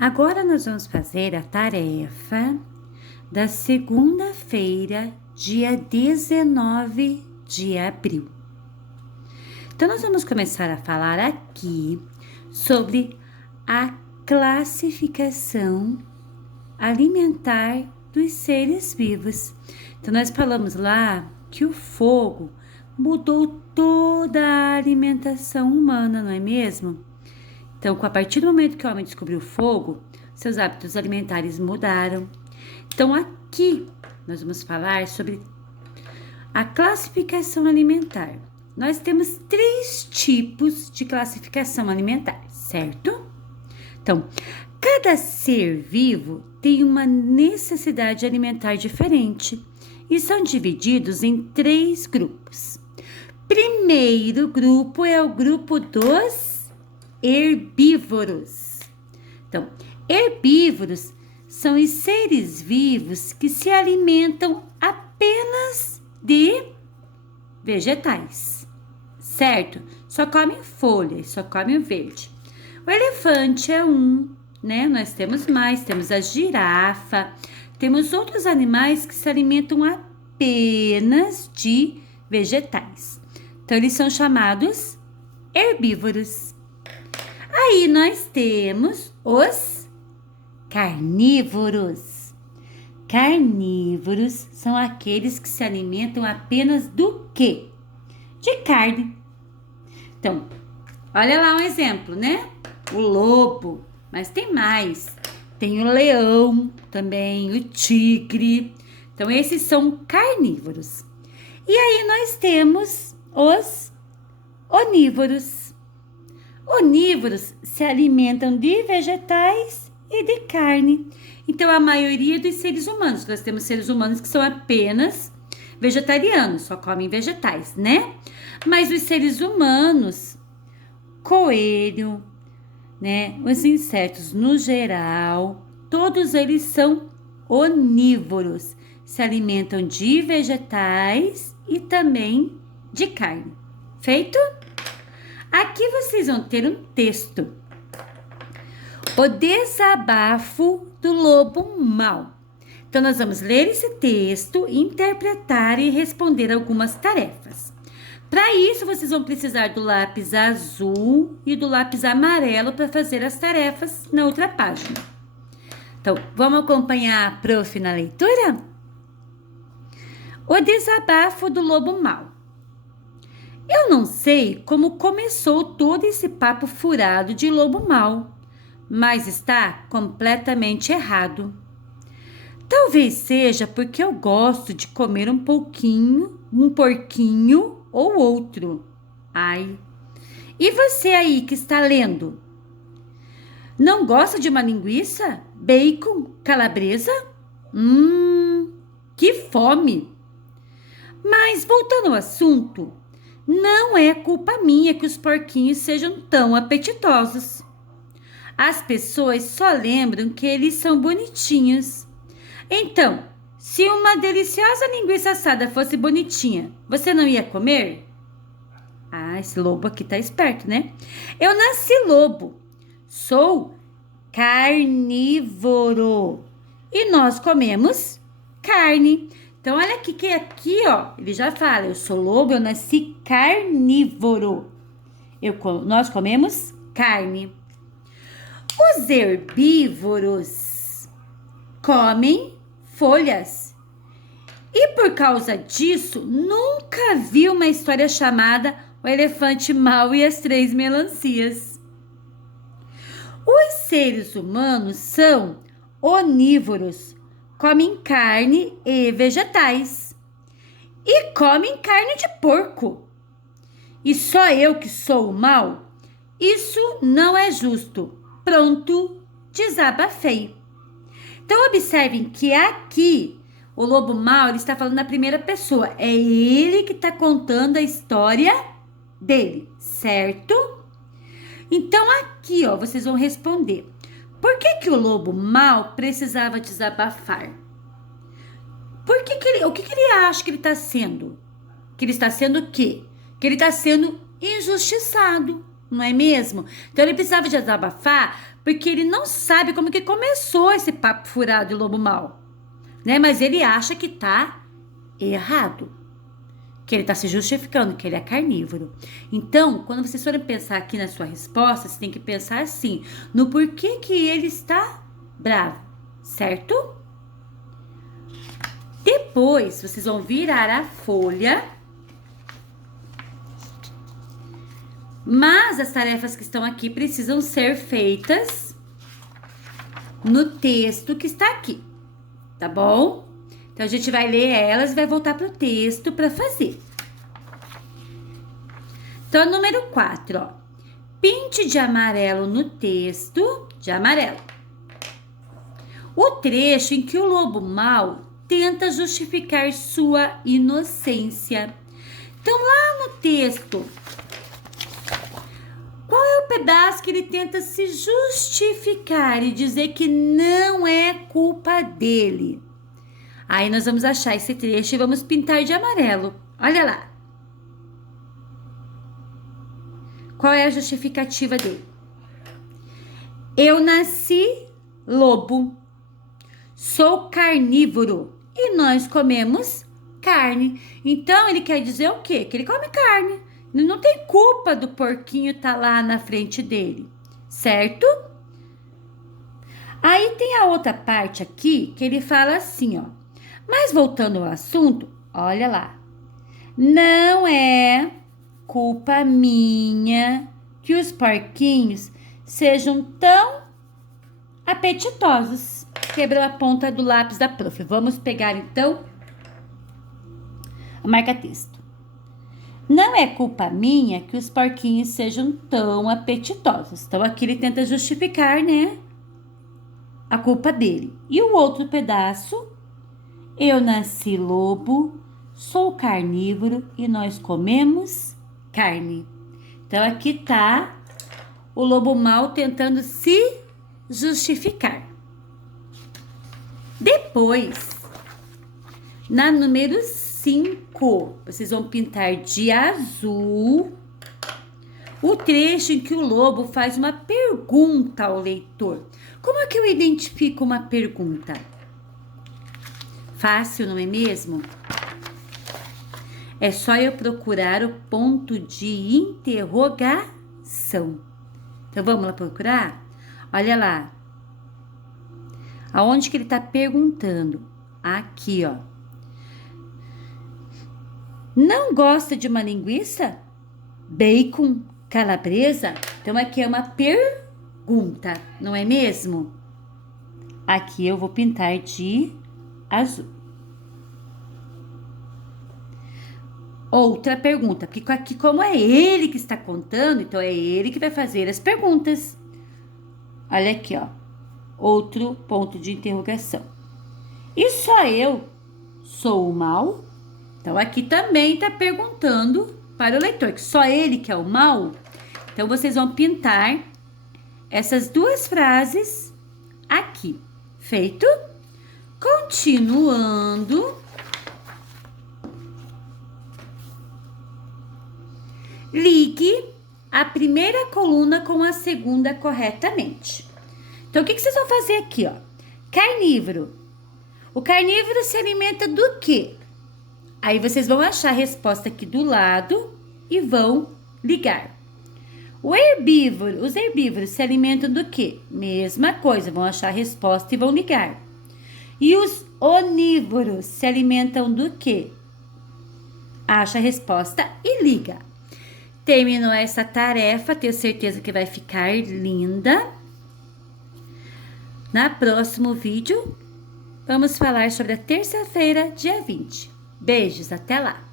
Agora nós vamos fazer a tarefa da segunda-feira, dia 19 de abril. Então, nós vamos começar a falar aqui sobre a classificação alimentar dos seres vivos. Então, nós falamos lá que o fogo mudou toda a alimentação humana, não é mesmo? Então, a partir do momento que o homem descobriu o fogo, seus hábitos alimentares mudaram. Então, aqui nós vamos falar sobre a classificação alimentar. Nós temos 3 tipos de classificação alimentar, certo? Então, cada ser vivo tem uma necessidade alimentar diferente e são divididos em 3 grupos. Primeiro grupo é o grupo dos herbívoros. Então, herbívoros são os seres vivos que se alimentam apenas de vegetais, certo? Só comem folhas, só comem verde. O elefante é um, né? Nós temos mais, temos a girafa, temos outros animais que se alimentam apenas de vegetais. Então, eles são chamados herbívoros. Aí, nós temos os carnívoros. Carnívoros são aqueles que se alimentam apenas do quê? De carne. Então, olha lá um exemplo, né? O lobo, mas tem mais. Tem o leão também, o tigre. Então, esses são carnívoros. E aí, nós temos os onívoros. Onívoros se alimentam de vegetais e de carne. Então, a maioria dos seres humanos, nós temos seres humanos que são apenas vegetarianos, só comem vegetais, né? Mas os seres humanos, coelho, né? Os insetos no geral, todos eles são onívoros, se alimentam de vegetais e também de carne. Feito? Aqui vocês vão ter um texto. O desabafo do lobo mau. Então, nós vamos ler esse texto, interpretar e responder algumas tarefas. Para isso, vocês vão precisar do lápis azul e do lápis amarelo para fazer as tarefas na outra página. Então, vamos acompanhar a prof na leitura? O desabafo do lobo mau. Eu não sei como começou todo esse papo furado de lobo mau, mas está completamente errado. Talvez seja porque eu gosto de comer um porquinho ou outro. Ai. E você aí que está lendo? Não gosta de uma linguiça, bacon, calabresa? Que fome! Mas voltando ao assunto, não é culpa minha que os porquinhos sejam tão apetitosos. As pessoas só lembram que eles são bonitinhos. Então, se uma deliciosa linguiça assada fosse bonitinha, você não ia comer? Ah, esse lobo aqui tá esperto, né? Eu nasci lobo. Sou carnívoro. E nós comemos carne. Então, olha aqui que aqui, ó, ele já fala, eu sou lobo, eu nasci carnívoro. Nós comemos carne. Os herbívoros comem folhas. E por causa disso, nunca vi uma história chamada O Elefante Mau e as 3 Melancias. Os seres humanos são onívoros, comem carne e vegetais. E comem carne de porco. E só eu que sou o mau? Isso não é justo. Pronto, desabafei. Então, observem que aqui, o lobo mau, ele está falando na primeira pessoa. É ele que está contando a história dele, certo? Então, aqui, ó, vocês vão responder. Por que o lobo mau precisava desabafar? O que ele acha que ele está sendo? Que ele está sendo o quê? Que ele está sendo injustiçado. não é mesmo? Então ele precisava de desabafar porque ele não sabe como que começou esse papo furado de lobo mau, né? Mas ele acha que tá errado, que ele tá se justificando, que ele é carnívoro. Então, quando vocês forem pensar aqui na sua resposta, você tem que pensar assim, no porquê que ele está bravo, certo? Depois, vocês vão virar a folha, mas as tarefas que estão aqui precisam ser feitas no texto que está aqui, tá bom? Então, a gente vai ler elas e vai voltar para o texto para fazer. Então, número 4, ó. Pinte de amarelo no texto de amarelo o trecho em que o lobo mau tenta justificar sua inocência. Então, lá no texto, qual é o pedaço que ele tenta se justificar e dizer que não é culpa dele? Aí nós vamos achar esse trecho e vamos pintar de amarelo. Olha lá. Qual é a justificativa dele? Eu nasci lobo. Sou carnívoro e nós comemos carne. Então, ele quer dizer o quê? Que ele come carne. Não tem culpa do porquinho estar lá na frente dele, certo? Aí tem a outra parte aqui que ele fala assim, ó. Mas voltando ao assunto, olha lá. Não é culpa minha que os porquinhos sejam tão apetitosos. Quebrou a ponta do lápis da prof. Vamos pegar então a marca-texto. Não é culpa minha que os porquinhos sejam tão apetitosos. Então aqui ele tenta justificar, né, a culpa dele. E o outro pedaço, eu nasci lobo, sou carnívoro e nós comemos carne. Então aqui tá o lobo mau tentando se justificar. Depois, na número 5, vocês vão pintar de azul o trecho em que o lobo faz uma pergunta ao leitor. Como é que eu identifico uma pergunta? Fácil, não é mesmo? É só eu procurar o ponto de interrogação. Então, vamos lá procurar? Olha lá. Aonde que ele tá perguntando? Aqui, ó. Não gosta de uma linguiça? Bacon? Calabresa? Então, aqui é uma pergunta, não é mesmo? Aqui eu vou pintar de azul. Outra pergunta, porque aqui como é ele que está contando, então é ele que vai fazer as perguntas. Olha aqui, ó. Outro ponto de interrogação. E só eu sou o mal? Então, aqui também está perguntando para o leitor, que só ele que é o mal. Então, vocês vão pintar essas duas frases aqui. Feito? Continuando. Ligue a primeira coluna com a segunda corretamente. Então, o que vocês vão fazer aqui, ó? Carnívoro. O carnívoro se alimenta do quê? Aí, vocês vão achar a resposta aqui do lado e vão ligar. O herbívoro, os herbívoros se alimentam do quê? Mesma coisa, vão achar a resposta e vão ligar. E os onívoros se alimentam do quê? Acha a resposta e liga. Terminou essa tarefa, tenho certeza que vai ficar linda. No próximo vídeo, vamos falar sobre a terça-feira, dia 20. Beijos, até lá!